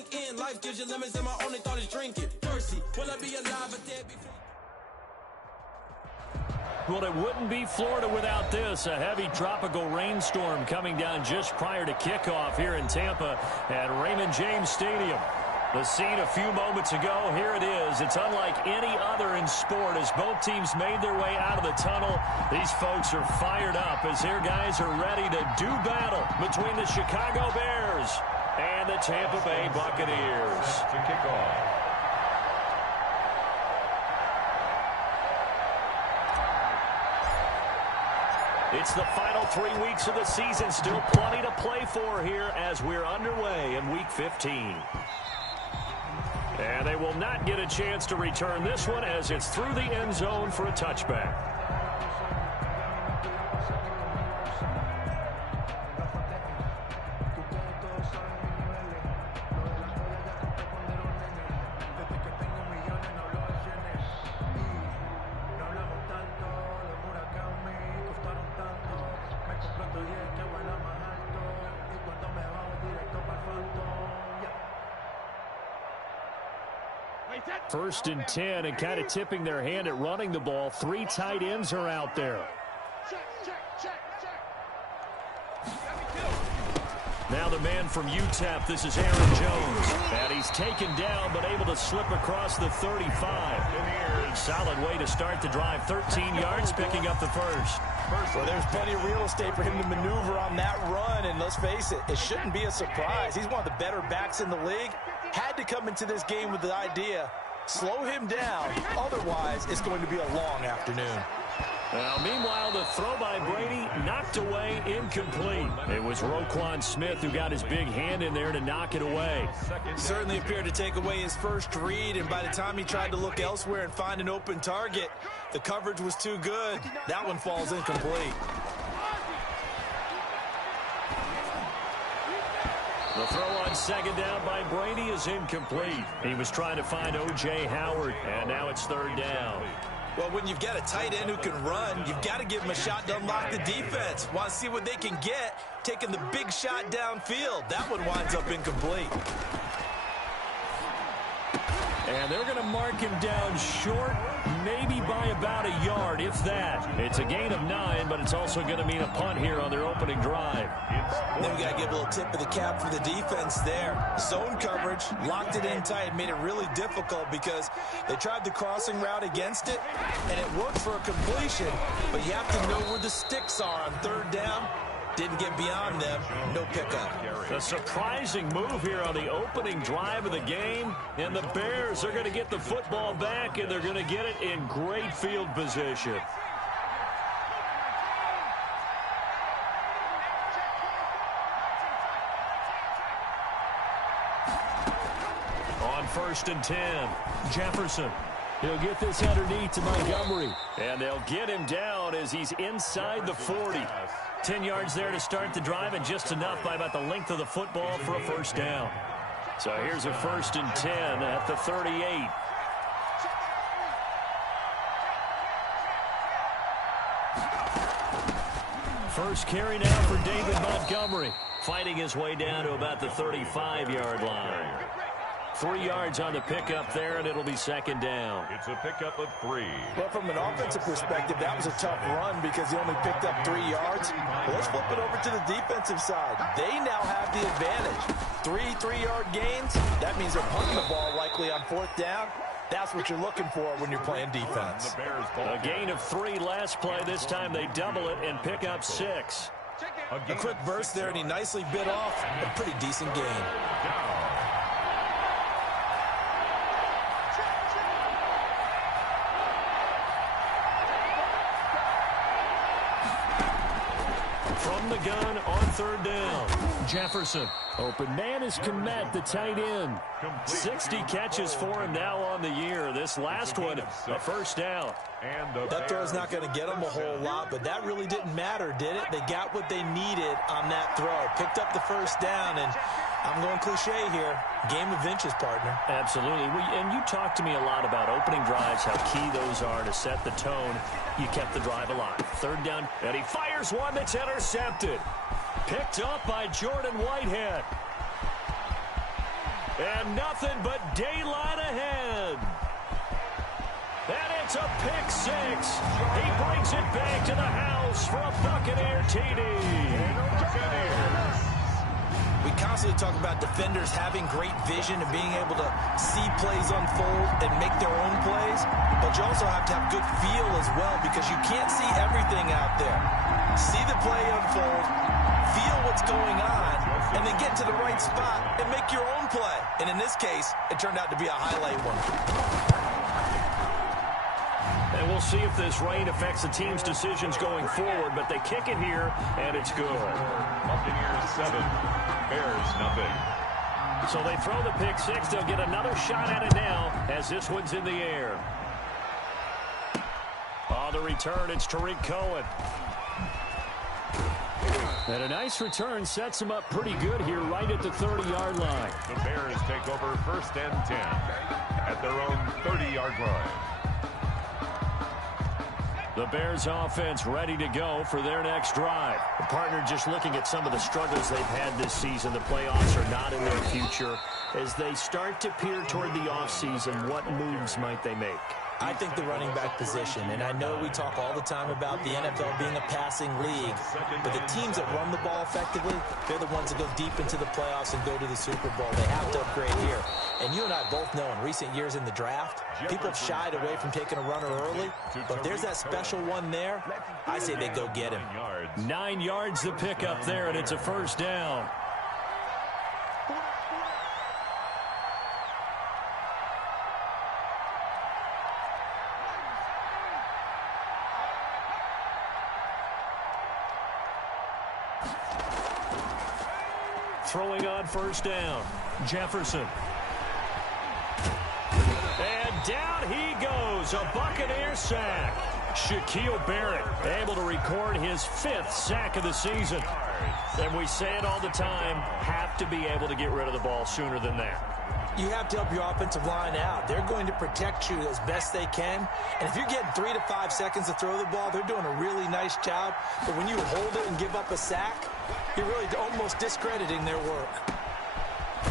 sink in. Life gives you lemons and my only thought is drinking. Mercy, will I be alive or dead before? Well, it wouldn't be Florida without this. A heavy tropical rainstorm coming down just prior to kickoff here in Tampa at Raymond James Stadium. The scene a few moments ago, here it is. It's unlike any other in sport as both teams made their way out of the tunnel. These folks are fired up as their guys are ready to do battle between the Chicago Bears and the Tampa Bay Buccaneers. To kick off. It's the final 3 weeks of the season. Still plenty to play for here as we're underway in Week 15. And they will not get a chance to return this one as it's through the end zone for a touchback. First and 10, and kind of tipping their hand at running the ball. 3 tight ends are out there. Now the man from UTEP, this is Aaron Jones. And he's taken down, but able to slip across the 35. Solid way to start the drive. 13 yards, picking up the first. Well, there's plenty of real estate for him to maneuver on that run, and let's face it, it shouldn't be a surprise. He's one of the better backs in the league. Had to come into this game with the idea, slow him down, otherwise it's going to be a long afternoon. Well, meanwhile, the throw by Brady knocked away, incomplete. It was Roquan Smith who got his big hand in there to knock it away. Certainly appeared to take away his first read, and by the time he tried to look elsewhere and find an open target, the coverage was too good. That one falls incomplete. The throw on second down by Brady is incomplete. He was trying to find O.J. Howard, and now it's third down. Well, when you've got a tight end who can run, you've got to give him a shot to unlock the defense. Want to see what they can get, taking the big shot downfield. That one winds up incomplete. And they're going to mark him down short, maybe by about a yard, if that. It's a gain of 9, but it's also going to mean a punt here on their opening drive. Then we got to give a little tip of the cap for the defense there. Zone coverage, locked it in tight, made it really difficult because they tried the crossing route against it, and it worked for a completion, but you have to know where the sticks are on third down. Didn't get beyond them, no pickup. A surprising move here on the opening drive of the game, and the Bears are going to get the football back, and they're going to get it in great field position. On first and 10, Jefferson. He'll get this underneath to Montgomery. And they'll get him down as he's inside the 40. 10 yards there to start the drive, and just enough by about the length of the football for a first down. So here's a first and 10 at the 38. First carry now for David Montgomery, fighting his way down to about the 35-yard line. 3 yards on the pickup there, and it'll be second down. It's a pickup of 3. Well, from an offensive perspective, that was a tough run because he only picked up 3 yards. Well, let's flip it over to the defensive side. They now have the advantage. 3-3-yard gains. That means they're punting the ball likely on fourth down. That's what you're looking for when you're playing defense. A gain of 3 last play. This time they double it and pick up 6. A quick burst there, and he nicely bit off a pretty decent gain. From the gun on third down, Jefferson. Open man is Kmet, the tight end. 60 catches for him now on the year. This last one, a first down. That throw's not going to get them a whole lot, but that really didn't matter, did it? They got what they needed on that throw. Picked up the first down, and I'm going cliche here. Game of inches, partner. Absolutely. And you talked to me a lot about opening drives, how key those are to set the tone. You kept the drive alive. Third down, and he fires one that's intercepted. Picked up by Jordan Whitehead. And nothing but daylight ahead. And it's a pick six. He brings it back to the house for a Buccaneer TD. We constantly talk about defenders having great vision and being able to see plays unfold and make their own plays, but you also have to have good feel as well because you can't see everything out there. See the play unfold, feel what's going on, and then get to the right spot and make your own play. And in this case, it turned out to be a highlight one. And we'll see if this rain affects the team's decisions going forward, but they kick it here, and it's good. Buccaneers 7, Bears nothing. So they throw the pick six. They'll get another shot at it now as this one's in the air. On the return, it's Tariq Cohen. And a nice return sets him up pretty good here right at the 30-yard line. The Bears take over 1st and 10 at their own 30-yard line. The Bears offense ready to go for their next drive. The partner just looking at some of the struggles they've had this season. The playoffs are not in their future. As they start to peer toward the offseason, what moves might they make? I think the running back position, and I know we talk all the time about the NFL being a passing league, but the teams that run the ball effectively, they're the ones that go deep into the playoffs and go to the Super Bowl. They have to upgrade here. And you and I both know in recent years in the draft, people have shied away from taking a runner early, but there's that special one there. I say they go get him. 9 yards the pickup there, and it's a first down. Throwing on first down, Jefferson. And down he goes, a Buccaneer sack. Shaquille Barrett able to record his 5th sack of the season. And we say it all the time, have to be able to get rid of the ball sooner than that. You have to help your offensive line out. They're going to protect you as best they can. And if you're getting 3 to 5 seconds to throw the ball, they're doing a really nice job. But when you hold it and give up a sack, you're really almost discrediting their work.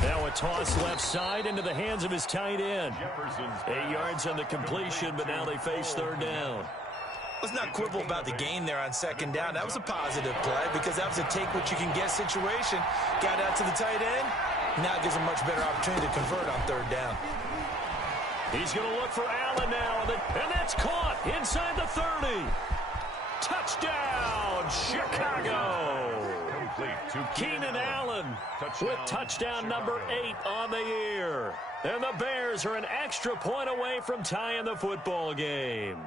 Now a toss left side into the hands of his tight end. 8 yards on the completion, but now they face third down. Let's not quibble about the gain there on second down. That was a positive play because that was a take-what-you-can-get situation. Got out to the tight end. Now it gives him a much better opportunity to convert on third down. He's going to look for Allen now, and that's caught inside the 30. Touchdown, Chicago. Keenan Allen with touchdown number 8 on the year. And the Bears are an extra point away from tying the football game.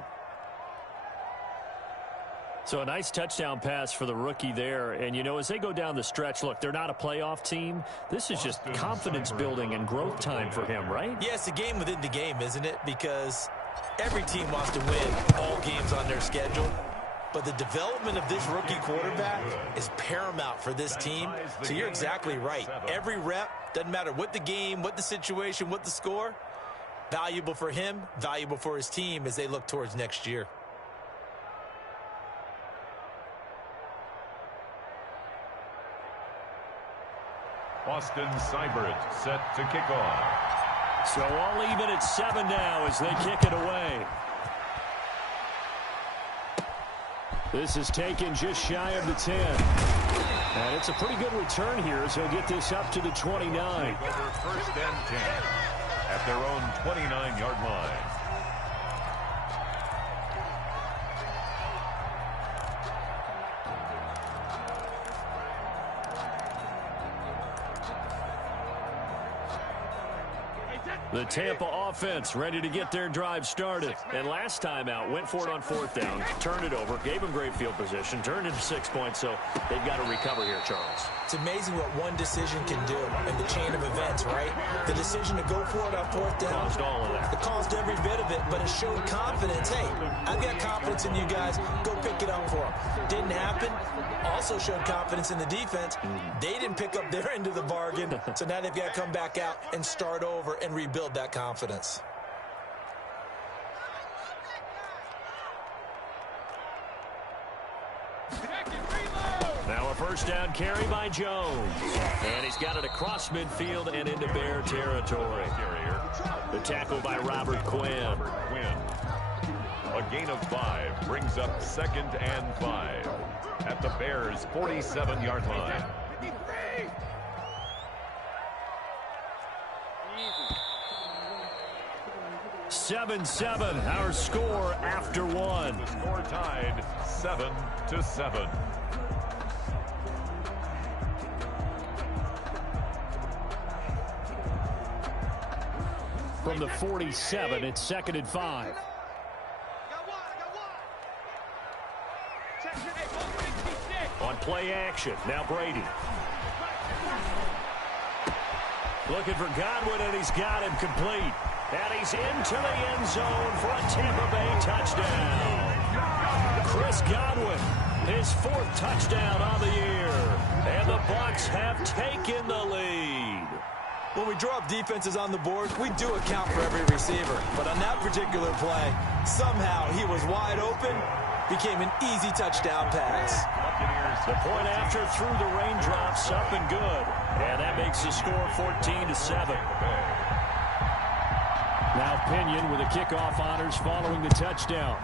So a nice touchdown pass for the rookie there. And, you know, as they go down the stretch, look, they're not a playoff team. This is just confidence building and growth time for him, right? Yeah, it's a game within the game, isn't it? Because every team wants to win all games on their schedule. But the development of this rookie quarterback is paramount for this team. So you're exactly right. Every rep, doesn't matter what the game, what the situation, what the score, valuable for him, valuable for his team as they look towards next year. Austin Seibert set to kick off. So all even at 7 now as they kick it away. This is taken just shy of the 10. And it's a pretty good return here as he'll get this up to the 29. Over 1st and 10 at their own 29-yard line. The Tampa offense ready to get their drive started. And last time out, went for it on 4th down, turned it over, gave them great field position, turned into 6 points, so they've got to recover here, Charles. It's amazing what one decision can do in the chain of events, right? The decision to go for it on 4th down. Caused all of that. It caused every bit of it, but it showed confidence. Hey, I've got confidence in you guys. Go pick it up for them. Didn't happen. Also showed confidence in the defense. They didn't pick up their end of the bargain, so now they've got to come back out and start over and rebuild that confidence. Now a 1st touchdown carry by Jones. And he's got it across midfield and into Bear territory. The tackle by Robert Quinn. A gain of 5 brings up 2nd and 5 at the Bears' 47-yard line. 7-7, our score after 1. The score tied 7-7. From the 47, it's 2nd and 5. On play action, now Brady. Looking for Godwin, and he's got him complete. And he's into the end zone for a Tampa Bay touchdown. Chris Godwin, his 4th touchdown on the year. And the Bucs have taken the lead. When we draw up defenses on the board, we do account for every receiver. But on that particular play, somehow he was wide open, became an easy touchdown pass. The point after threw the raindrops up and good. And that makes the score 14-7. Now Pinion with the kickoff honors following the touchdown.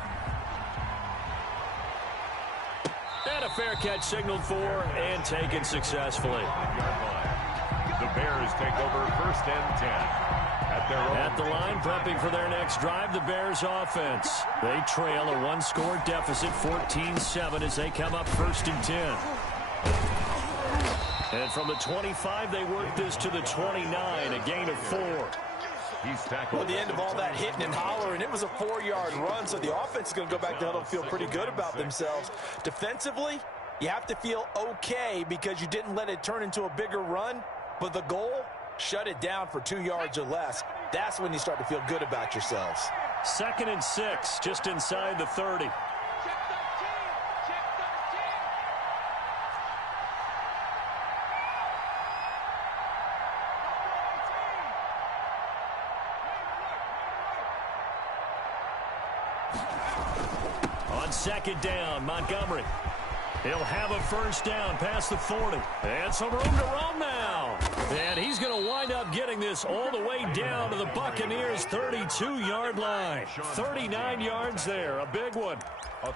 And a fair catch signaled for and taken successfully. The Bears take over 1st and 10. At the line, prepping for their next drive, the Bears offense. They trail a 1-score deficit, 14-7, as they come up 1st and 10. And from the 25, they work this to the 29, a gain of 4. He's tackled. At the end of all that hitting and hollering, it was a 4-yard run, so the offense is going to go back to huddle and feel pretty good about themselves. Defensively, you have to feel okay because you didn't let it turn into a bigger run, but the goal, shut it down for 2 yards or less. That's when you start to feel good about yourselves. 2nd and 6, just inside the 30. On 2nd down, Montgomery. He'll have a 1st down past the 40. And some room to roam now. And he's going to wind up getting this all the way down to the Buccaneers' 32-yard line. 39 yards there, a big one.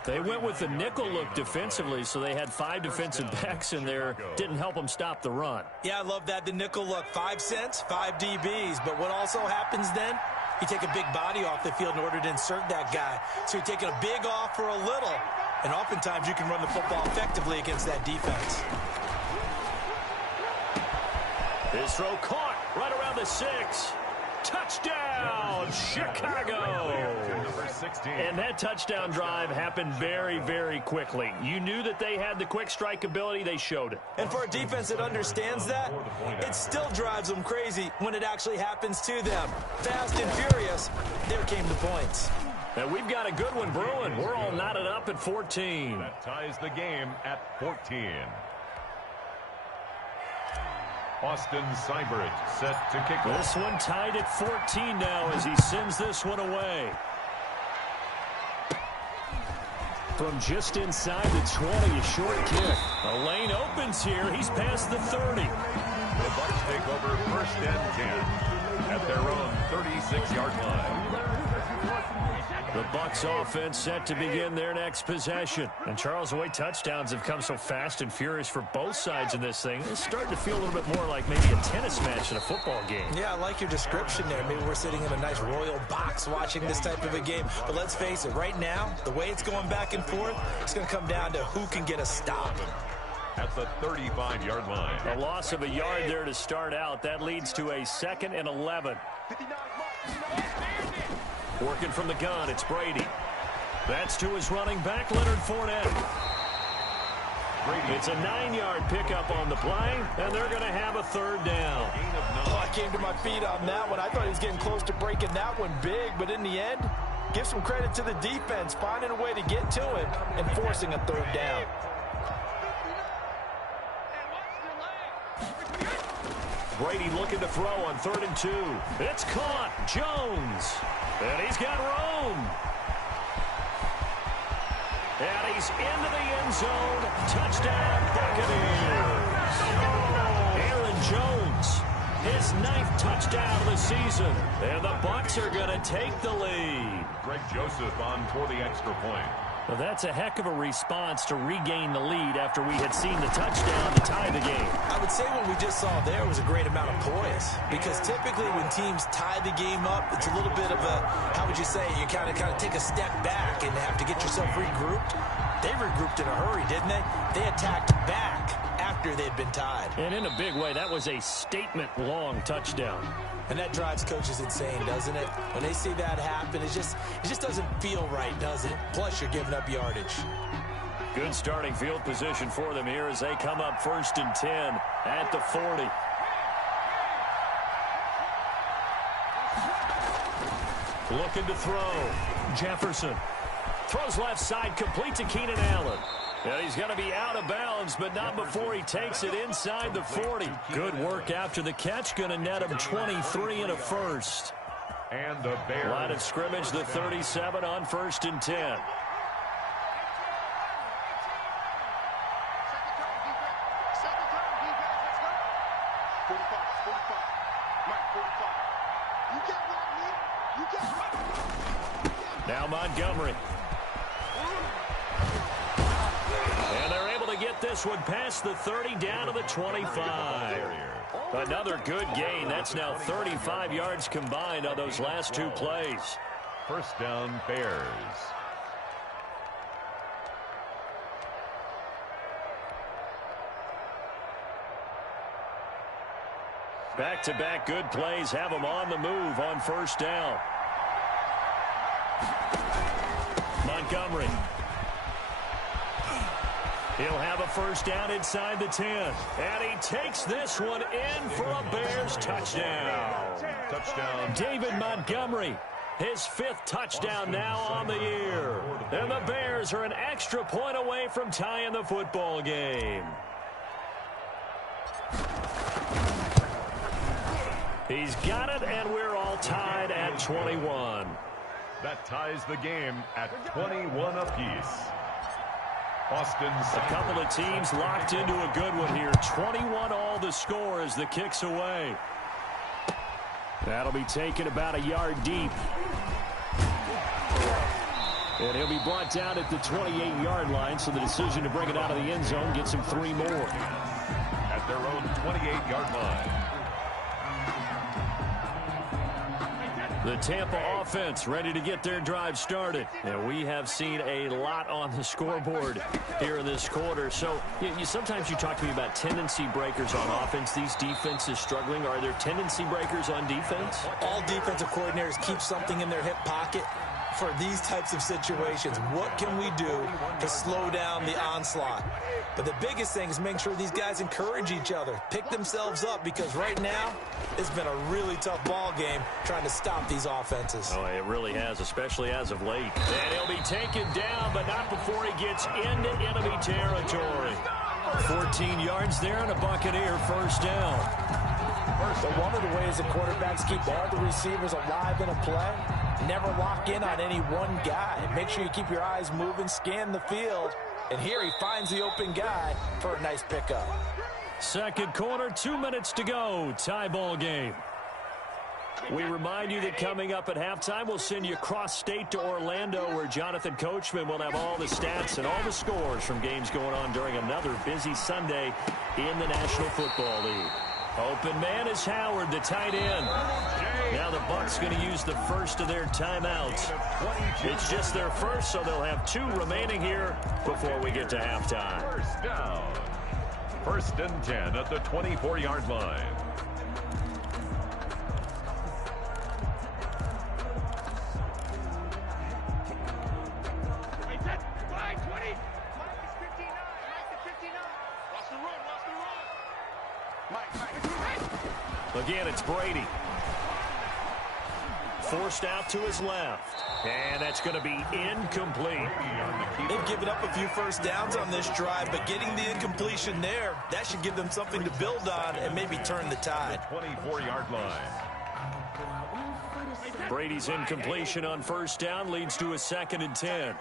They went with the nickel look defensively, so they had 5 defensive backs in there. Didn't help them stop the run. Yeah, I love that, the nickel look. 5 cents, 5 DBs. But what also happens then? You take a big body off the field in order to insert that guy. So you're taking a big off for a little. And oftentimes you can run the football effectively against that defense. His throw caught right around the 6. Touchdown, Chicago. And that touchdown drive happened very, very quickly. You knew that they had the quick strike ability. They showed it. And for a defense that understands that, it still drives them crazy when it actually happens to them. Fast and furious, there came the points. And we've got a good one brewing. We're all knotted up at 14. That ties the game at 14. Austin Seibert set to kick off. This one tied at 14 now as he sends this one away. From just inside the 20, a short kick. A lane opens here. He's past the 30. The Bucs take over 1st and 10 at their own 36-yard line. The Bucs offense set to begin their next possession. And Charles, the way touchdowns have come so fast and furious for both sides in this thing, it's starting to feel a little bit more like maybe a tennis match in a football game. Yeah, I like your description there. Maybe we're sitting in a nice royal box watching this type of a game. But let's face it, right now, the way it's going back and forth, it's going to come down to who can get a stop. At the 35-yard line. A loss of a yard there to start out. That leads to a 2nd and 11. Working from the gun, it's Brady. That's to his running back, Leonard Fournette. It's a 9-yard pickup on the play, and they're going to have a 3rd down. Oh, I came to my feet on that one. I thought he was getting close to breaking that one big, but in the end, give some credit to the defense, finding a way to get to him and forcing a 3rd down. Brady looking to throw on 3rd and 2. It's caught. Jones. And he's got room. And he's into the end zone. Touchdown, Buccaneers. Aaron Jones, his 9th touchdown of the season. And the Bucs are going to take the lead. Greg Joseph on for the extra point. Well, that's a heck of a response to regain the lead after we had seen the touchdown to tie the game. I would say what we just saw there was a great amount of poise, because typically when teams tie the game up, it's a little bit of a, how would you say, you kind of take a step back and have to get yourself regrouped. They regrouped in a hurry, didn't they? They attacked back after they'd been tied. And in a big way, that was a statement-long touchdown. And that drives coaches insane, doesn't it? When they see that happen, it just doesn't feel right, does it? Plus, you're giving up yardage. Good starting field position for them here as they come up 1st and 10 at the 40. Looking to throw. Jefferson throws left side, complete to Keenan Allen. And he's going to be out of bounds, but not before he takes it inside the 40. Good work after the catch. Going to net him 23 and a first. And the Bears. Line of scrimmage, the 37 on 1st and 10. Now Montgomery. And they're able to get this one past the 30 down to the 25. Another good gain. That's now 35 yards combined on those last 2 plays. First down, Bears. Back-to-back good plays have them on the move on 1st down. Montgomery. He'll have a 1st down inside the 10. And he takes this one in for a Bears touchdown. Touchdown. David Montgomery, his 5th touchdown now on the year. And the Bears are an extra point away from tying the football game. He's got it, and we're all tied at 21. That ties the game at 21 apiece. Austin's a couple of teams locked into a good one here. 21 all the score as the kick's away. That'll be taken about a yard deep. And he'll be brought down at the 28-yard line, so the decision to bring it out of the end zone gets him 3 more. At their own 28-yard line. The Tampa offense ready to get their drive started. And we have seen a lot on the scoreboard here in this quarter. So sometimes you talk to me about tendency breakers on offense. These defenses struggling. Are there tendency breakers on defense? All defensive coordinators keep something in their hip pocket for these types of situations. What can we do to slow down the onslaught? But the biggest thing is making sure these guys encourage each other, pick themselves up, because right now it's been a really tough ball game trying to stop these offenses. Oh, it really has, especially as of late. And he'll be taken down, but not before he gets into enemy territory. 14 yards there and a Buccaneer 1st down. So one of the ways the quarterbacks keep all the receivers alive in a play, never lock in on any one guy. Make sure you keep your eyes moving, scan the field. And here he finds the open guy for a nice pickup. 2nd quarter, 2 minutes to go. Tie ball game. We remind you that coming up at halftime, we'll send you cross-state to Orlando, where Jonathan Coachman will have all the stats and all the scores from games going on during another busy Sunday in the National Football League. Open man is Howard, the tight end. Now the Bucs going to use the first of their timeouts. It's just their first, so they'll have 2 remaining here before we get to halftime. First down. 1st and 10 at the 24-yard line. Again, it's Brady. Forced out to his left. And that's going to be incomplete. They've given up a few first downs on this drive, but getting the incompletion there, that should give them something to build on and maybe turn the tide. 24-yard line. Brady's incompletion on 1st down leads to a 2nd and 10.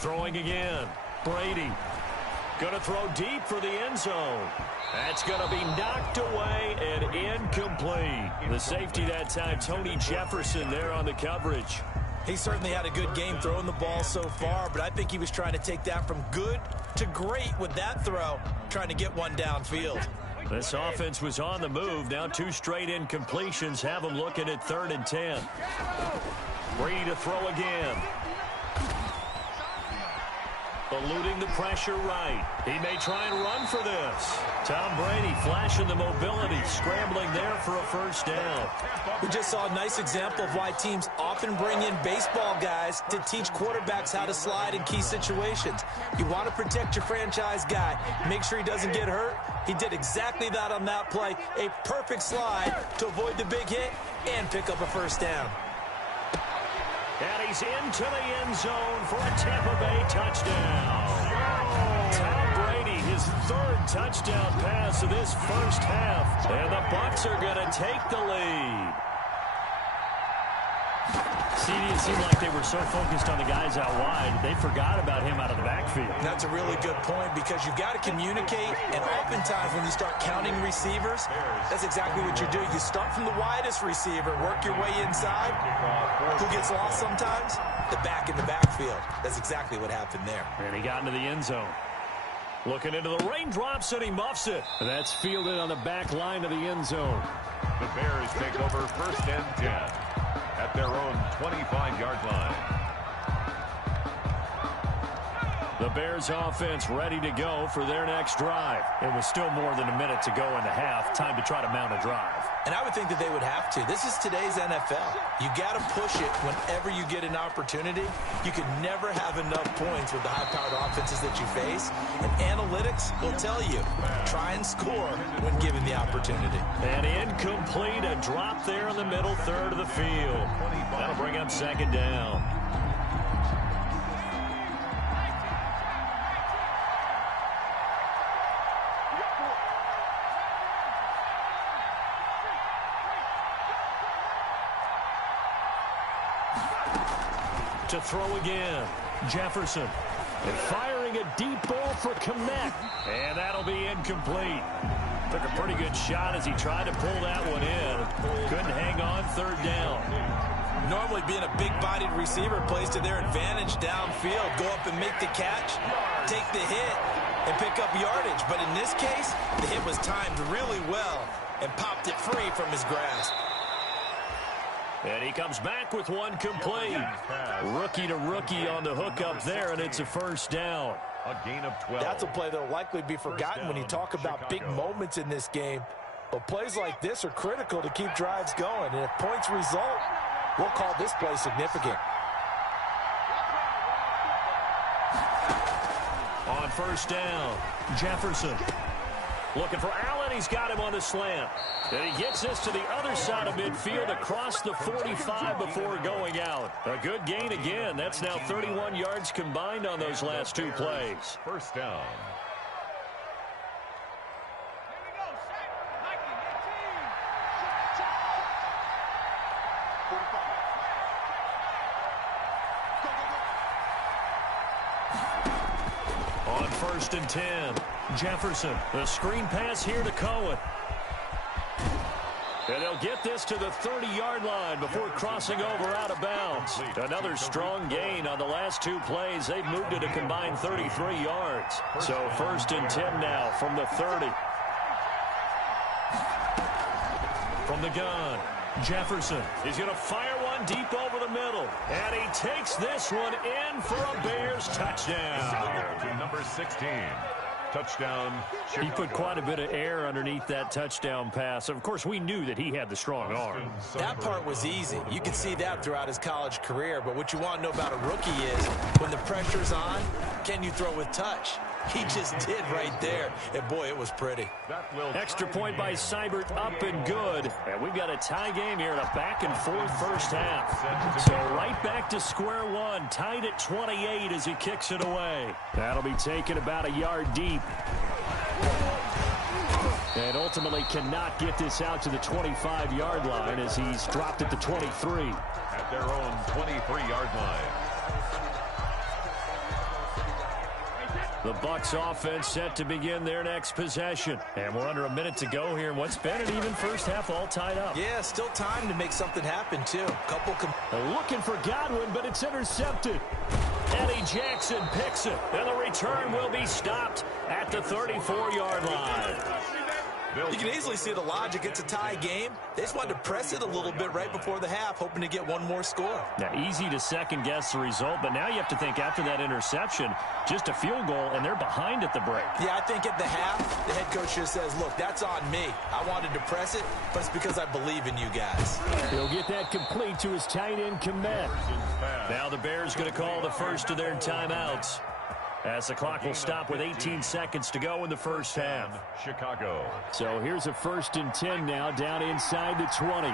Throwing again. Brady. Going to throw deep for the end zone. That's going to be knocked away and incomplete. The safety that time, Tony Jefferson, there on the coverage. He certainly had a good game throwing the ball so far, but I think he was trying to take that from good to great with that throw, trying to get one downfield. This offense was on the move. Now 2 straight incompletions have them looking at 3rd and 10. Brady to throw again. Eluding the pressure right. He may try and run for this. Tom Brady flashing the mobility, scrambling there for a first down. We just saw a nice example of why teams often bring in baseball guys to teach quarterbacks how to slide in key situations. You want to protect your franchise guy. Make sure he doesn't get hurt. He did exactly that on that play. A perfect slide to avoid the big hit and pick up a first down. And he's into the end zone for a Tampa Bay touchdown. Tom Brady, his 3rd touchdown pass of this first half. And the Bucs are going to take the lead. See, it seemed like they were so focused on the guys out wide, they forgot about him out of the backfield. That's a really good point because you've got to communicate, and oftentimes when you start counting receivers, that's exactly what you do. You start from the widest receiver, work your way inside. Who gets lost sometimes? The back in the backfield. That's exactly what happened there. And he got into the end zone. Looking into the raindrops, and he muffs it. That's fielded on the back line of the end zone. The Bears take over 1st and 10 at their own 25-yard line. The Bears offense ready to go for their next drive. It was still more than a minute to go in the half. Time to try to mount a drive. And I would think that they would have to. This is today's NFL. You got to push it whenever you get an opportunity. You can never have enough points with the high-powered offenses that you face. And analytics will tell you, try and score when given the opportunity. And incomplete, a drop there in the middle third of the field. That'll bring up 2nd down. To throw again. Jefferson. And firing a deep ball for Kmet. And that'll be incomplete. Took a pretty good shot as he tried to pull that one in. Couldn't hang on 3rd down. Normally being a big-bodied receiver plays to their advantage downfield. Go up and make the catch, take the hit, and pick up yardage. But in this case, the hit was timed really well and popped it free from his grasp. And he comes back with one complete. Rookie to rookie on the hook up there, and it's a first down. A gain of 12. That's a play that will likely be forgotten when you talk about big moments in this game. But plays like this are critical to keep drives going. And if points result, we'll call this play significant. On first down, Jefferson. Looking for Allen. He's got him on the slant. And he gets this to the other side of midfield across the 45 before going out. A good gain again. That's now 31 yards combined on those last 2 plays. First down. On 1st and 10, Jefferson. The screen pass here to Cohen. And they'll get this to the 30-yard line before crossing over out of bounds. Another strong gain on the last 2 plays. They've moved it a combined 33 yards. So 1st and 10 now from the 30. From the gun, Jefferson is going to fire one deep over the middle. And he takes this one in for a Bears touchdown. To number 16. Touchdown, Chicago. He put quite a bit of air underneath that touchdown pass. Of course, we knew that he had the strong arm. That part was easy. You could see that throughout his college career. But what you want to know about a rookie is when the pressure's on, can you throw with touch? He just did right there. And, boy, it was pretty. Extra point by Seibert, up and good. And we've got a tie game here in a back-and-forth first half. So right back to square one, tied at 28 as he kicks it away. That'll be taken about a yard deep. And ultimately cannot get this out to the 25-yard line as he's dropped at the 23. At their own 23-yard line. The Bucs offense set to begin their next possession. And we're under a minute to go here in what's been an even first half, all tied up. Yeah, still time to make something happen, too. Looking for Godwin, but it's intercepted. Eddie Jackson picks it, and the return will be stopped at the 34-yard line. You can easily see the logic. It's a tie game. They just wanted to press it a little bit right before the half, hoping to get one more score. Now, easy to second-guess the result, but now you have to think after that interception, just a field goal, and they're behind at the break. Yeah, I think at the half, the head coach just says, look, that's on me. I wanted to press it, but it's because I believe in you guys. He'll get that complete to his tight end, Komet. Now the Bears going to call the first of their timeouts, as the clock will stop with 18 seconds to go in the first half. Chicago. So here's a 1st and 10 now, down inside the 20.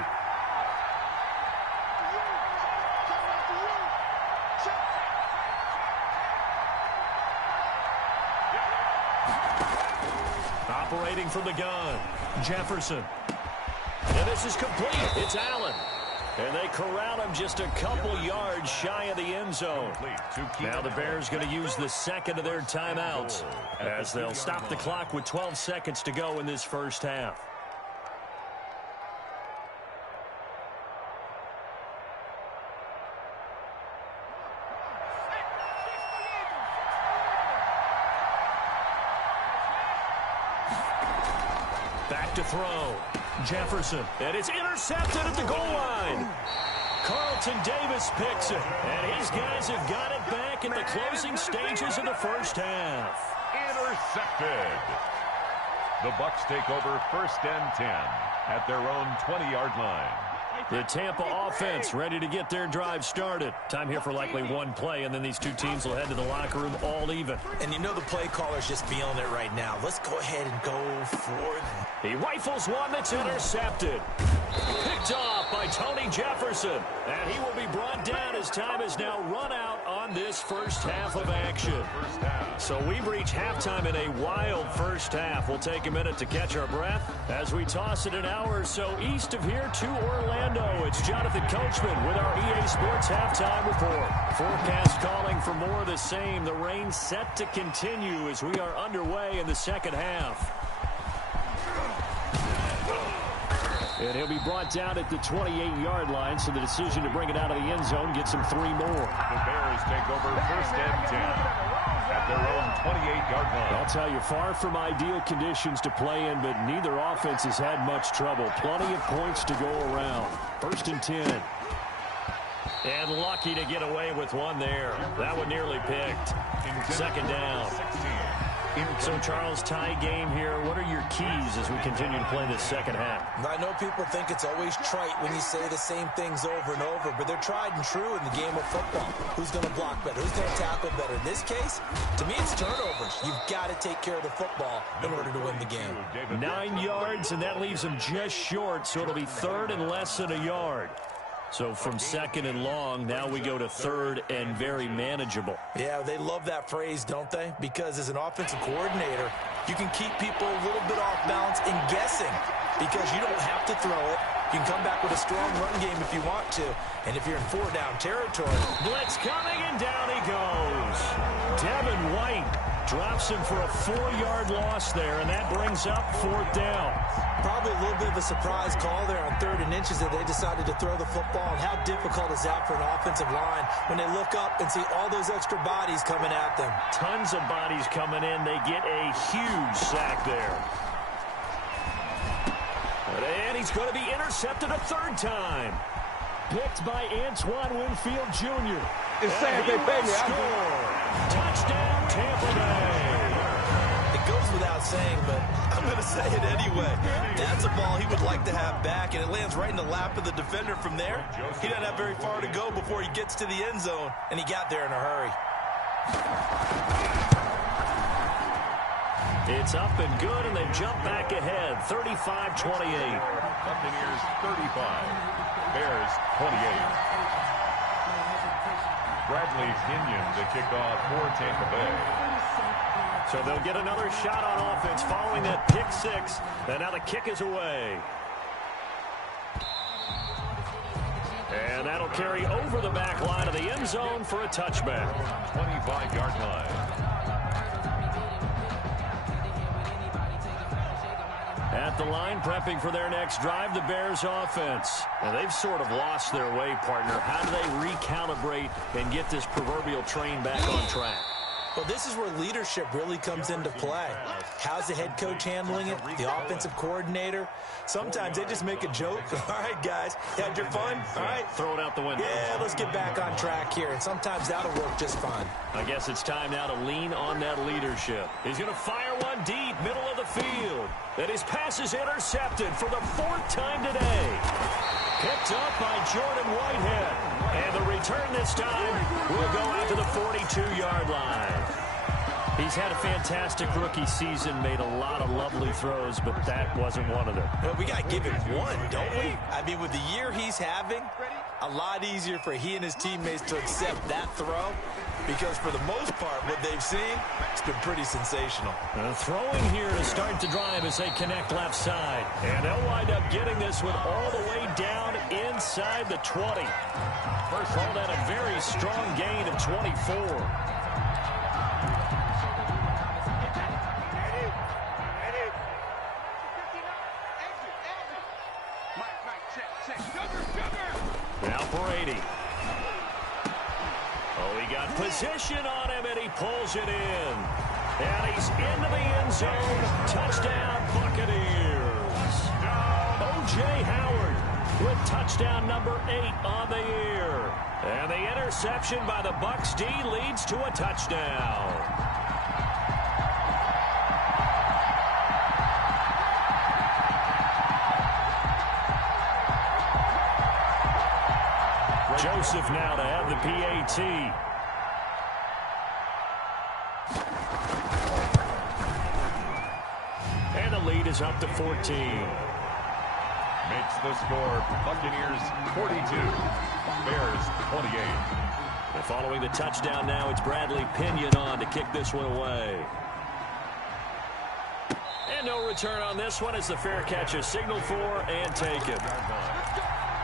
Operating from the gun, Jefferson. And this is complete. It's Allen. And they corral him just a couple yards shy of the end zone. Now the Bears going to use the second of their timeouts, as they'll stop the clock with 12 seconds to go in this first half. Back to throw. Jefferson, and it's intercepted at the goal line. Carlton Davis picks it, and his guys have got it back in the closing stages of the first half. Intercepted. The Bucs take over 1st and 10 at their own 20-yard line. The Tampa offense ready to get their drive started. Time here for likely one play, and then these two teams will head to the locker room all even. And you know the play caller's just feeling it right now. Let's go ahead and go for it. He rifles one that's intercepted. Picked off by Tony Jefferson. And he will be brought down as time is now run out on this first half of action. So we've reached halftime in a wild first half. We'll take a minute to catch our breath as we toss it an hour or so east of here to Orlando. It's Jonathan Coachman with our EA Sports Halftime Report. Forecast calling for more of the same. The rain set to continue as we are underway in the second half. And he'll be brought down at the 28-yard line, so the decision to bring it out of the end zone gets him 3 more. The Bears take over 1st and 10 at their own 28-yard line. I'll tell you, far from ideal conditions to play in, but neither offense has had much trouble. Plenty of points to go around. 1st and 10. And lucky to get away with one there. That one nearly picked. 2nd down. So, Charles, tie game here. What are your keys as we continue to play this second half? I know people think it's always trite when you say the same things over and over, but they're tried and true in the game of football. Who's going to block better? Who's going to tackle better? In this case, to me, it's turnovers. You've got to take care of the football in order to win the game. 9 yards, and that leaves them just short, so it'll be 3rd and less than a yard. So from 2nd and long, now we go to 3rd and very manageable. Yeah, they love that phrase, don't they? Because as an offensive coordinator, you can keep people a little bit off balance and guessing because you don't have to throw it. You can come back with a strong run game if you want to. And if you're in 4-down territory. Blitz coming, and down he goes. Devin White drops him for a 4-yard loss there, and that brings up 4th down. Probably a little bit of a surprise call there on 3rd and inches that they decided to throw the football. And how difficult is that for an offensive line when they look up and see all those extra bodies coming at them? Tons of bodies coming in. They get a huge sack there. And he's going to be intercepted a 3rd time. Picked by Antoine Winfield Jr. It's sad they pay me. Touchdown, Tampa Bay. It goes without saying, but I'm going to say it anyway. That's a ball he would like to have back, and it lands right in the lap of the defender from there. He doesn't have very far to go before he gets to the end zone, and he got there in a hurry. It's up and good, and they jump back ahead, 35-28. Buccaneers 35, Bears 28. Bradley Pinion to kick off for Tampa Bay. So they'll get another shot on offense following that pick 6, and now the kick is away. And that'll carry over the back line of the end zone for a touchback. 25-yard line. At the line, prepping for their next drive, the Bears offense. And they've sort of lost their way, partner. How do they recalibrate and get this proverbial train back on track? Well, this is where leadership really comes into play. How's the head coach handling it? The offensive coordinator? Sometimes they just make a joke. All right, guys, had your fun? All right. Throw it out the window. Yeah, let's get back on track here. And sometimes that'll work just fine. I guess it's time now to lean on that leadership. He's going to fire one deep, middle of the field. And his pass is intercepted for the 4th time today. Picked up by Jordan Whitehead. And the return this time will go out to the 42-yard line. He's had a fantastic rookie season, made a lot of lovely throws, but that wasn't one of them. Well, we got to give him one, don't we? I mean, with the year he's having, a lot easier for he and his teammates to accept that throw, because for the most part, what they've seen, it's been pretty sensational. Throwing here to start the drive as they connect left side. And they'll wind up getting this one all the way down inside the 20. First called at a very strong gain of 24. Now Brady. Oh, he got position on him, and he pulls it in. And he's into the end zone. Touchdown, Buccaneers. O.J. Howard with touchdown number 8 on the year. And the interception by the Bucs D leads to a touchdown. Joseph now to have the PAT. And the lead is up to 14. Makes the score Buccaneers 42, Bears 28. And following the touchdown now, it's Bradley Pinion on to kick this one away. And no return on this one as the fair catch is signaled for and taken.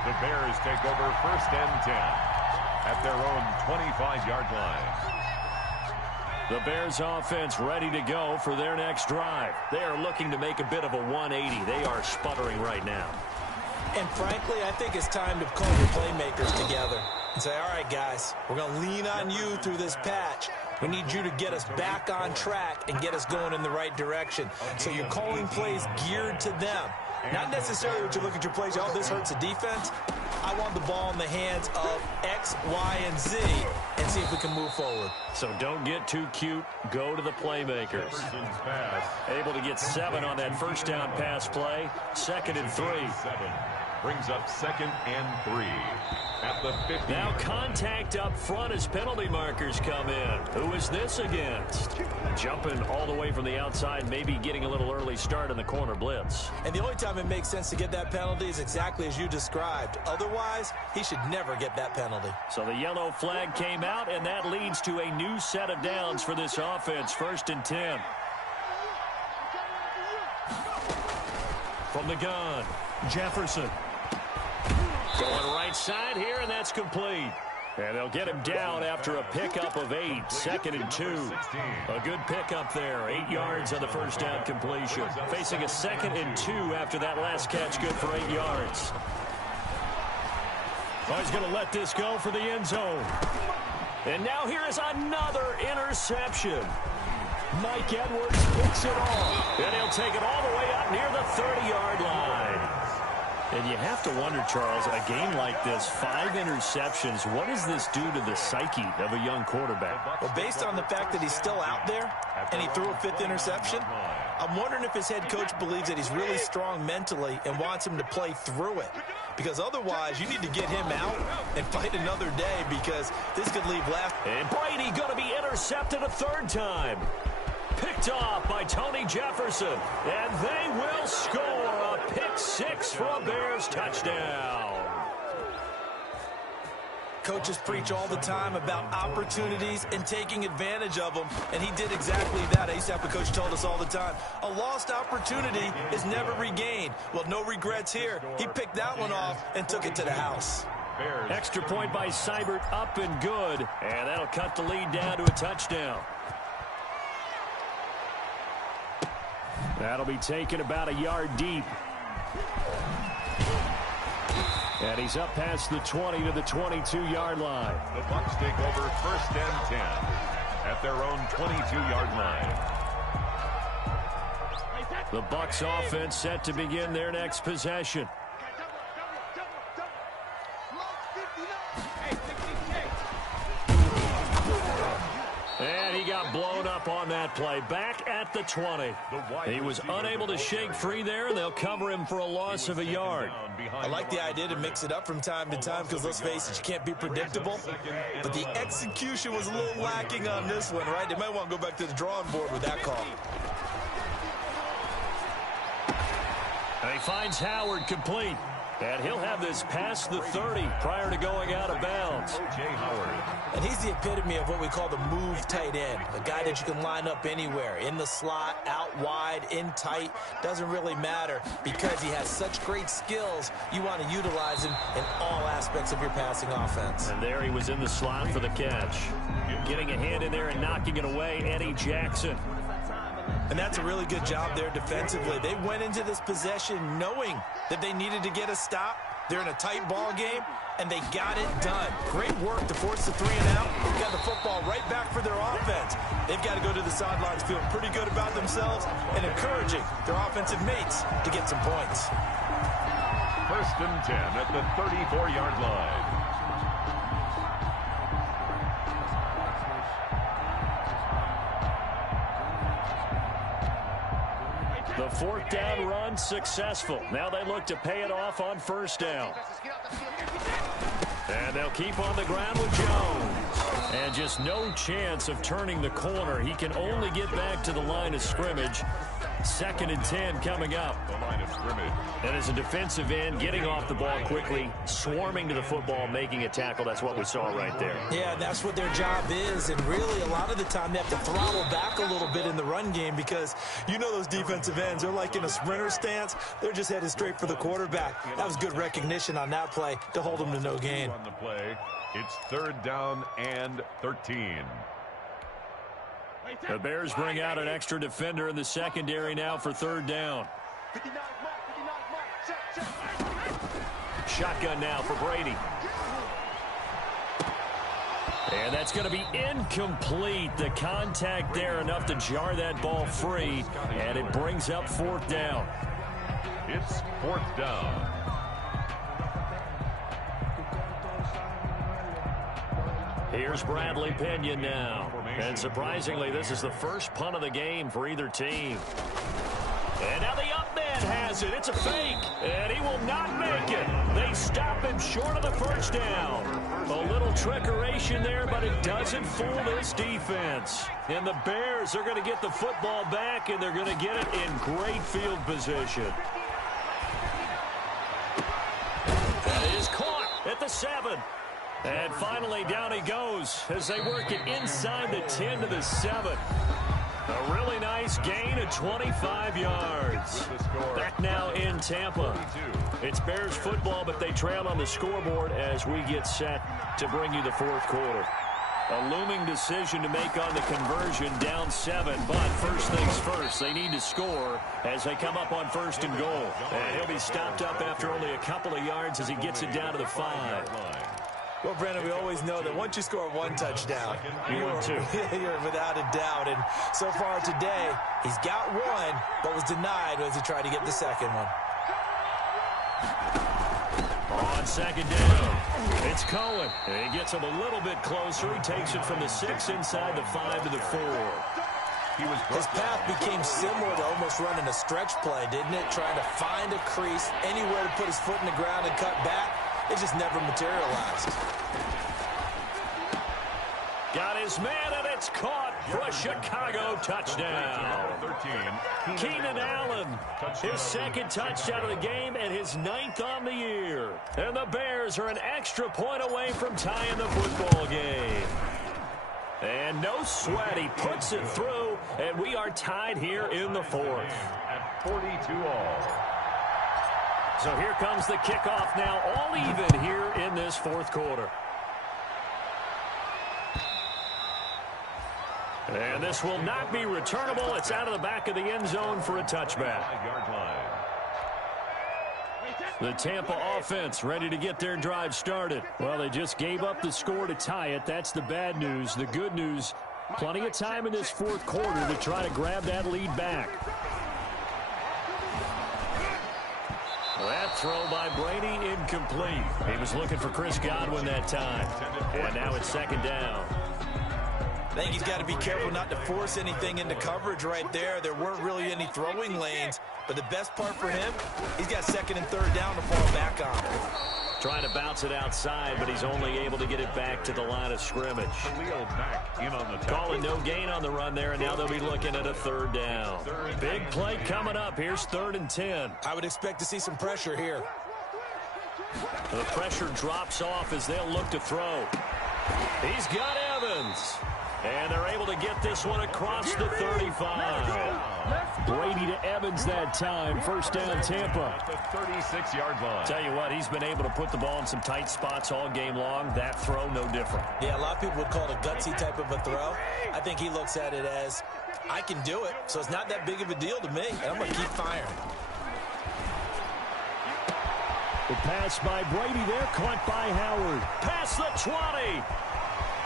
The Bears take over 1st and 10 at their own 25-yard line. The Bears offense ready to go for their next drive. They are looking to make a bit of a 180. They are sputtering right now. And frankly, I think it's time to call your playmakers together and say, all right, guys, we're going to lean on you through this patch. We need you to get us back on track and get us going in the right direction. So you're calling plays geared to them. Not necessarily what you look at your plays, oh, this hurts the defense. I want the ball in the hands of X, Y, and Z and see if we can move forward. So don't get too cute. Go to the playmakers. Able to get 7 on that first down pass play. 2nd and 3. Brings up 2nd and 3 at the 50. Now contact up front as penalty markers come in. Who is this against? Jumping all the way from the outside, maybe getting a little early start in the corner blitz. And the only time it makes sense to get that penalty is exactly as you described. Otherwise, he should never get that penalty. So the yellow flag came out, and that leads to a new set of downs for this offense. 1st and 10. From the gun, Jefferson. Going right side here, and that's complete. And they'll get him down after a pickup of 8. 2nd and 2. A good pickup there. 8 yards on the first down completion. Facing a 2nd and 2 after that last catch. Good for 8 yards. Oh, he's going to let this go for the end zone. And now here is another interception. Mike Edwards picks it off. And he'll take it all the way up near the 30-yard line. And you have to wonder, Charles, a game like this, 5 interceptions, what does this do to the psyche of a young quarterback? Well, based on the fact that he's still out there and he threw a 5th interception, I'm wondering if his head coach believes that he's really strong mentally and wants him to play through it. Because otherwise, you need to get him out and fight another day because this could leave last. And Brady going to be intercepted a 3rd time. Picked off by Tony Jefferson. And they will score a pick-6 for a Bears touchdown. Coaches preach all the time about opportunities and taking advantage of them, and he did exactly that. I used to have a coach told us all the time, a lost opportunity is never regained. Well, no regrets here. He picked that one off and took it to the house. Extra point by Seibert, up and good, and that'll cut the lead down to a touchdown. That'll be taken about a yard deep. And he's up past the 20 to the 22-yard line. The Bucs take over 1st and 10 at their own 22-yard line. The Bucs offense set to begin their next possession. And he got blown up on that play. Back at the 20. He was unable to shake free there, and they'll cover him for a loss of a yard. I like the idea to mix it up from time to time because, let's face it, you can't be predictable. But the execution was a little lacking on this one, right? They might want to go back to the drawing board with that call. And he finds Howard complete. And he'll have this past the 30 prior to going out of bounds. And he's the epitome of what we call the move tight end. A guy that you can line up anywhere. In the slot, out wide, in tight. Doesn't really matter because he has such great skills. You want to utilize him in all aspects of your passing offense. And there he was in the slot for the catch. Getting a hand in there and knocking it away, Eddie Jackson. And that's a really good job there defensively. They went into this possession knowing that they needed to get a stop. They're in a tight ball game, and they got it done. Great work to force the 3 and out. They got the football right back for their offense. They've got to go to the sidelines feeling pretty good about themselves and encouraging their offensive mates to get some points. 1st and 10 at the 34-yard line. The 4th down run successful. Now they look to pay it off on 1st down. And they'll keep on the ground with Jones. And just no chance of turning the corner. He can only get back to the line of scrimmage. 2nd and 10 coming up. The line of scrimmage. And as a defensive end, getting off the ball quickly, swarming to the football, making a tackle. That's what we saw right there. Yeah, that's what their job is. And really, a lot of the time, they have to throttle back a little bit in the run game because you know those defensive ends, they're like in a sprinter stance. They're just headed straight for the quarterback. That was good recognition on that play to hold them to no gain. On the play, it's 3rd down and 13. The Bears bring out an extra defender in the secondary now for 3rd down. Shotgun now for Brady. And that's going to be incomplete. The contact there enough to jar that ball free, and it brings up 4th down. It's 4th down. Here's Bradley Pinion now. And surprisingly, this is the first punt of the game for either team. And now the up man has it. It's a fake. And he will not make it. They stop him short of the 1st down. A little trickeration there, but it doesn't fool this defense. And the Bears are going to get the football back, and they're going to get it in great field position. That is caught at the 7. And finally, down he goes as they work it inside the 10 to the 7. A really nice gain of 25 yards. Back now in Tampa. It's Bears football, but they trail on the scoreboard as we get set to bring you the 4th quarter. A looming decision to make on the conversion, down 7. But first things first, they need to score as they come up on 1st and goal. And he'll be stopped up after only a couple of yards as he gets it down to the 5. Well, Brandon, we always know that once you score 1 touchdown, you win 2. You're without a doubt. And so far today, he's got 1, but was denied as he tried to get the 2nd one. On 2nd down, it's Cohen. And he gets him a little bit closer. He takes it from the 6 inside the 5 to the 4. His path became similar to almost running a stretch play, didn't it? Trying to find a crease, anywhere to put his foot in the ground and cut back. It just never materialized. Got his man, and it's caught for a Chicago touchdown. 13. Keenan Allen, his 2nd touchdown of the game and his 9th on the year. And the Bears are an extra point away from tying the football game. And no sweat, he puts it through, and we are tied here in the 4th. At 42-all. So here comes the kickoff now, all even here in this 4th quarter. And this will not be returnable. It's out of the back of the end zone for a touchback. The Tampa offense ready to get their drive started. Well, they just gave up the score to tie it. That's the bad news. The good news, plenty of time in this fourth quarter to try to grab that lead back. That throw by Brady incomplete. He was looking for Chris Godwin that time. And now it's second down. I think he's got to be careful not to force anything into coverage right there. There weren't really any throwing lanes. But the best part for him, he's got second and third down to fall back on. Trying to bounce it outside, but he's only able to get it back to the line of scrimmage. Calling no gain on the run there, and now they'll be looking at a third down. Big play coming up. Here's 3rd and 10. I would expect to see some pressure here. The pressure drops off as they'll look to throw. He's got Evans. And they're able to get this one across the 35. Brady to Evans that time. First down, Tampa. At the 36-yard line. Tell you what, he's been able to put the ball in some tight spots all game long. That throw, no different. Yeah, a lot of people would call it a gutsy type of a throw. I think he looks at it as, I can do it, so it's not that big of a deal to me, and I'm going to keep firing. The pass by Brady there, caught by Howard. Past the 20.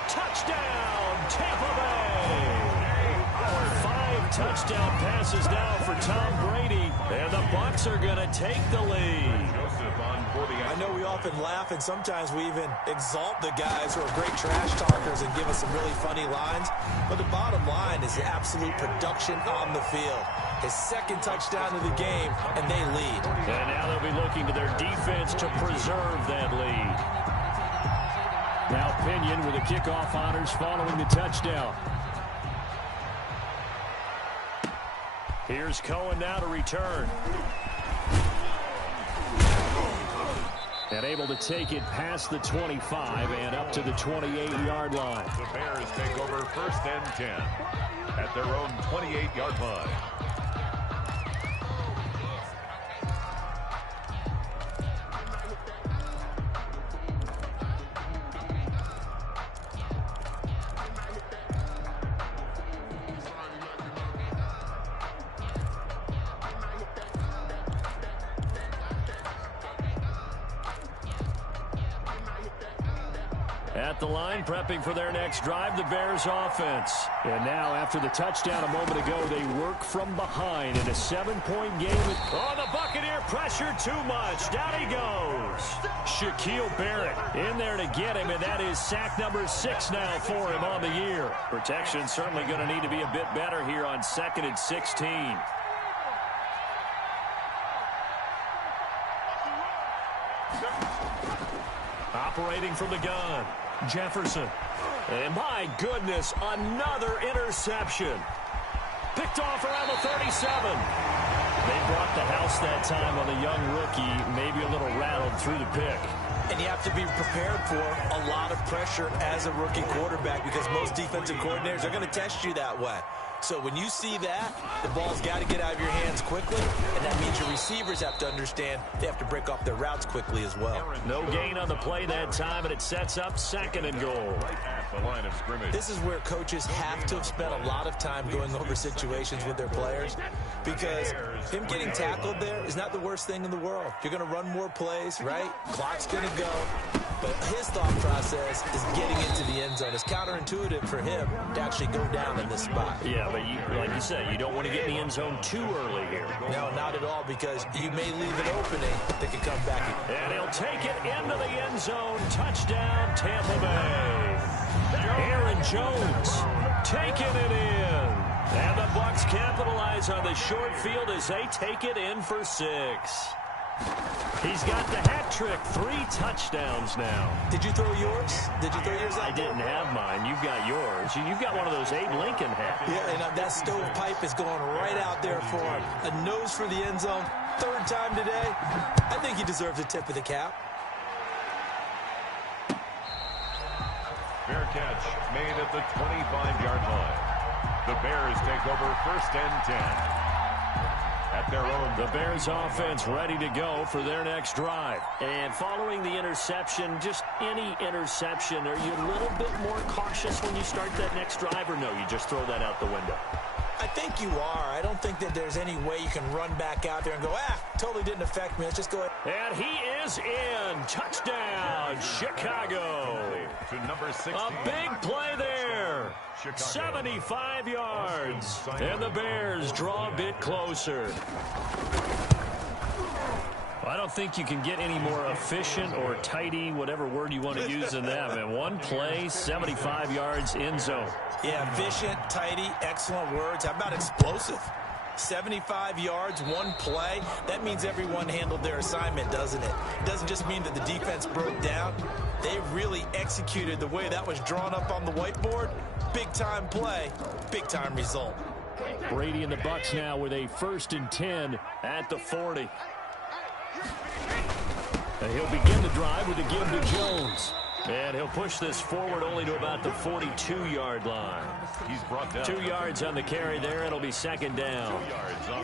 Touchdown, Tampa Bay. 5 touchdown passes now for Tom Brady, and the Bucs are going to take the lead. I know we often laugh, and sometimes we even exalt the guys who are great trash talkers and give us some really funny lines, but the bottom line is the absolute production on the field. His second touchdown of the game, and they lead. And now they'll be looking to their defense to preserve that lead. Now Pinion with the kickoff honors following the touchdown. Here's Cohen now to return. And able to take it past the 25 and up to the 28-yard line. The Bears take over 1st and 10 at their own 28-yard line. At the line, prepping for their next drive, the Bears offense. And now, after the touchdown a moment ago, they work from behind in a 7-point game. Oh, the Buccaneer pressure too much. Down he goes. Shaquille Barrett in there to get him, and that is sack number 6 now for him on the year. Protection certainly going to need to be a bit better here on 2nd and 16. Operating from the gun, Jefferson. And my goodness, another interception. Picked off around the 37. They brought the house that time on the young rookie, maybe a little rattled through the pick. And you have to be prepared for a lot of pressure as a rookie quarterback because most defensive coordinators are going to test you that way. So when you see that, the ball's got to get out of your hands quickly, and that means your receivers have to understand they have to break off their routes quickly as well. No gain on the play that time, and it sets up 2nd and goal. At the line of scrimmage. This is where coaches have to have spent a lot of time going over situations with their players because him getting tackled there is not the worst thing in the world. You're going to run more plays, right? Clock's going to go. But his thought process is getting into the end zone. It's counterintuitive for him to actually go down in this spot. Yeah, but like you said, you don't want to get in the end zone too early here. No, not at all, because you may leave an opening that can come back. And he'll take it into the end zone. Touchdown, Tampa Bay. Aaron Jones taking it in. And the Bucs capitalize on the short field as they take it in for 6. He's got the hat trick, 3 touchdowns now. Did you throw yours? Did you throw yours out? I didn't have mine. You've got yours. You've got one of those Abe Lincoln hats. Yeah, and that stovepipe is going right out there for him. A nose for the end zone. 3rd time today. I think he deserves a tip of the cap. Fair catch made at the 25-yard line. The Bears take over 1st and 10. at their own. The Bears offense ready to go for their next drive. And following the interception, just any interception, are you a little bit more cautious when you start that next drive, or no, you just throw that out the window? I think you are. I don't think that there's any way you can run back out there and go, totally didn't affect me. Let's just go ahead. And he is in. Touchdown, Chicago. To number 16. A big play there. Chicago. 75 yards. And the Bears draw a bit closer. I don't think you can get any more efficient or tidy, whatever word you want to use in that. And one play, 75 yards, end zone. Yeah, efficient, tidy, excellent words. How about explosive? 75 yards, one play. That means everyone handled their assignment, doesn't it? It doesn't just mean that the defense broke down. They really executed the way that was drawn up on the whiteboard. Big-time play, big-time result. Brady and the Bucs now with a 1st and 10 at the 40. And he'll begin the drive with a give to Jones. And he'll push this forward only to about the 42-yard line. He's brought down. 2 yards on the carry there. It'll be 2nd down.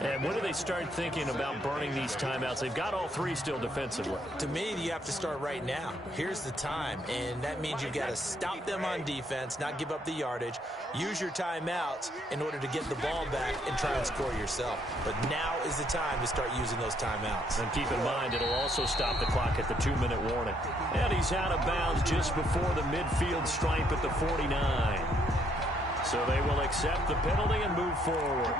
And when do they start thinking about burning these timeouts? They've got all 3 still defensively. To me, you have to start right now. Here's the time, and that means you've got to stop them on defense, not give up the yardage, use your timeouts in order to get the ball back and try and score yourself. But now is the time to start using those timeouts. And keep in mind, it'll also stop the clock at the 2-minute warning. And he's out of bounds just before the midfield stripe at the 49. So they will accept the penalty and move forward.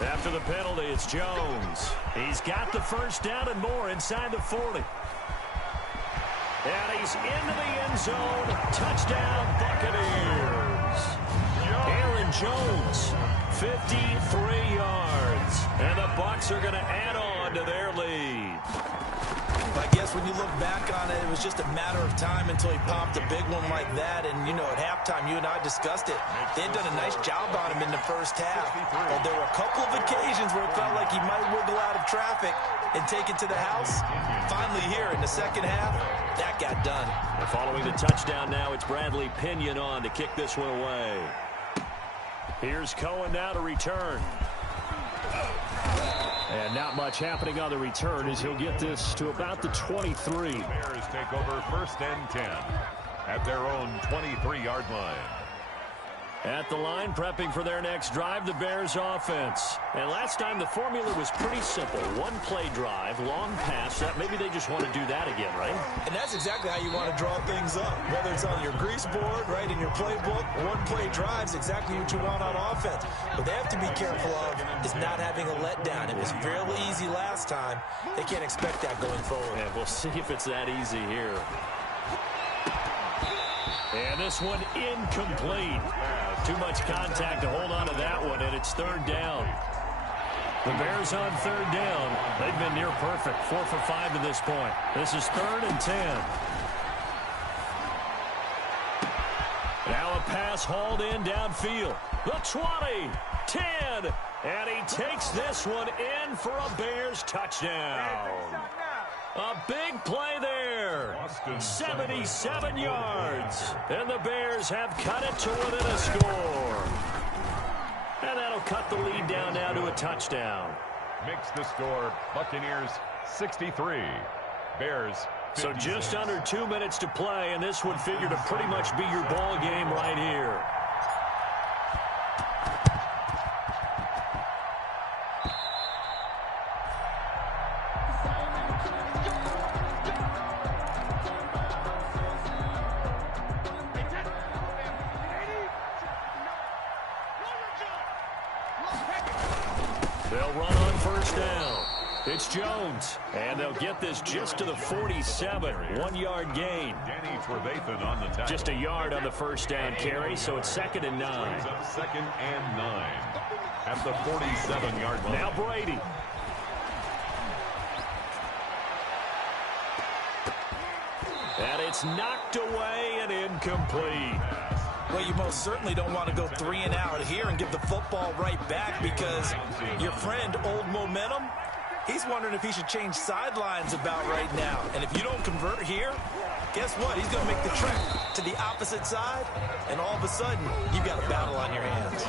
After the penalty, it's Jones. He's got the 1st down and more inside the 40. And he's into the end zone. Touchdown, Buccaneers. Aaron Jones, 53 yards. And the Bucs are going to add on to their lead. I guess when you look back on it, it was just a matter of time until he popped a big one like that. And, you know, at halftime, you and I discussed it. They had done a nice job on him in the 1st half. But there were a couple of occasions where it felt like he might wiggle out of traffic and take it to the house. Finally here in the 2nd half, that got done. And following the touchdown now, it's Bradley Pinion on to kick this one away. Here's Cohen now to return. And not much happening on the return as he'll get this to about the 23. Bears take over 1st and 10 at their own 23-yard line. At the line, prepping for their next drive, the Bears offense. And last time, the formula was pretty simple. One-play drive, long pass. That maybe they just want to do that again, right? And that's exactly how you want to draw things up. Whether it's on your grease board, right, in your playbook, one-play drive's exactly what you want on offense. What they have to be careful of is not having a letdown. It was fairly easy last time. They can't expect that going forward. And we'll see if it's that easy here. And this one incomplete. Too much contact to hold on to that one, and it's 3rd down. The Bears on 3rd down. They've been near perfect, 4 for 5 to this point. This is 3rd and 10. Now a pass hauled in downfield. The 20, 10, and he takes this one in for a Bears touchdown. A big play there. 77 yards. And the Bears have cut it to within a score. And that'll cut the lead down now to a touchdown. Makes the score Buccaneers 63. Bears 56. So just under 2 minutes to play, and this would figure to pretty much be your ball game right here. They'll run on 1st down. It's Jones, and they'll get this just to the 47. 1-yard gain. Danny Trevathan on the tackle. Just a yard on the 1st down carry, so it's 2nd and 9. Brings up 2nd and 9 at the 47-yard line. Now Brady. And it's knocked away and incomplete. Well, you most certainly don't want to go 3 and out here and give the football right back, because your friend, Old Momentum, he's wondering if he should change sidelines about right now. And if you don't convert here, guess what? He's going to make the trek to the opposite side, and all of a sudden, you've got a battle on your hands.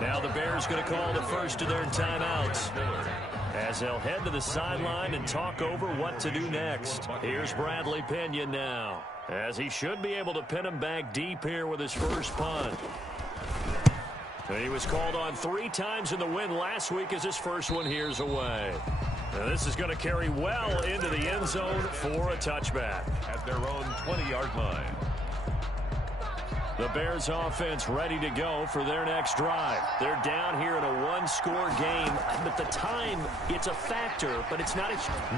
Now the Bears going to call the first of their timeouts, as they'll head to the sideline and talk over what to do next. Here's Bradley Pinion now, as he should be able to pin him back deep here with his first punt. He was called on 3 times in the win last week, as his first one here's away. Now this is going to carry well into the end zone for a touchback. At their own 20-yard line. The Bears offense ready to go for their next drive. They're down here in a 1-score game, but the time, it's a factor, but it's not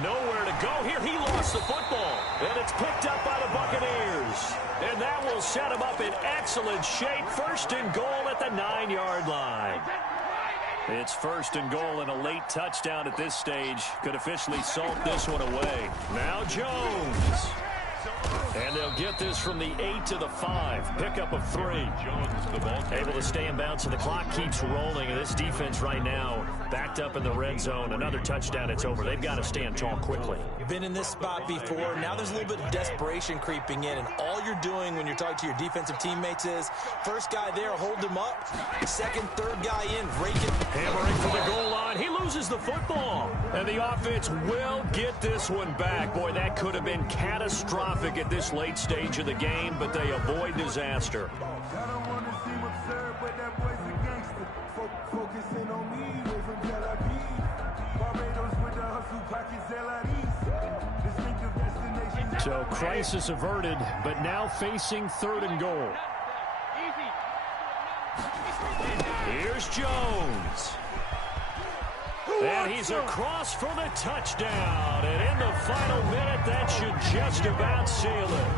nowhere to go here. He lost the football, and it's picked up by the Buccaneers. And that will set him up in excellent shape. First and goal at the 9-yard line. It's first and goal, and a late touchdown at this stage could officially salt this one away. Now Jones. And they'll get this from the 8 to the 5. Pickup of 3. Able to stay in bounds, and the clock keeps rolling. And this defense right now backed up in the red zone. Another touchdown, it's over. They've got to stand tall quickly. Been in this spot before. Now there's a little bit of desperation creeping in. And all you're doing when you're talking to your defensive teammates is, first guy there, hold him up. Second, third guy in, break it. Hammering for the goal line. He loses the football. And the offense will get this one back. Boy, that could have been catastrophic at this late stage of the game, but they avoid disaster. So crisis averted, but now facing 3rd and goal. Here's Jones. And he's across for the touchdown. And in the final minute, that should just about seal it.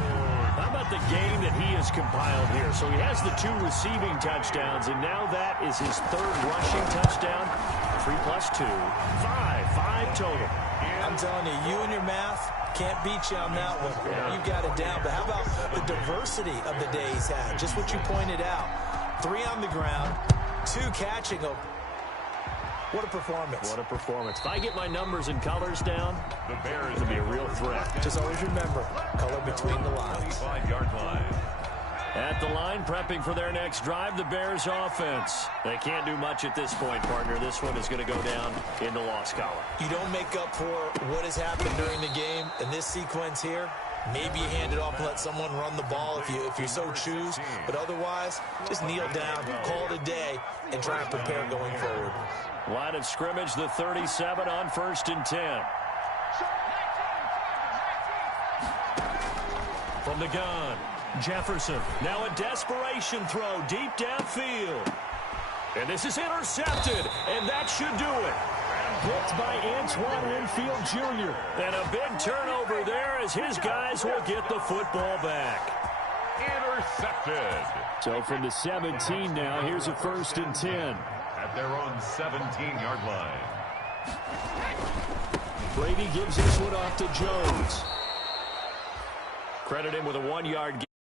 How about the game that he has compiled here? So he has the 2 receiving touchdowns, and now that is his 3rd rushing touchdown. 3 plus 2, 5 total. I'm telling you, you and your math can't beat you on that one. You've got it down. But how about the diversity of the day he's had? Just what you pointed out. 3 on the ground, 2 catching them. What a performance. What a performance. If I get my numbers and colors down, the Bears will be a real threat. Just always remember, color between the lines. 5-yard line. At the line, prepping for their next drive, the Bears offense. They can't do much at this point, partner. This one is going to go down in the loss column. You don't make up for what has happened during the game in this sequence here. Maybe you hand it off and let someone run the ball if you so choose. But otherwise, just kneel down, call it a day, and try and prepare going forward. Line of scrimmage, the 37 on 1st and 10. From the gun, Jefferson. Now a desperation throw deep downfield. And this is intercepted, and that should do it. Picked by Antoine Winfield Jr. And a big turnover there, as his guys will get the football back. Intercepted. So from the 17 now, here's a 1st and 10. At their own 17-yard line. Brady gives this one off to Jones. Credit him with a 1-yard gain.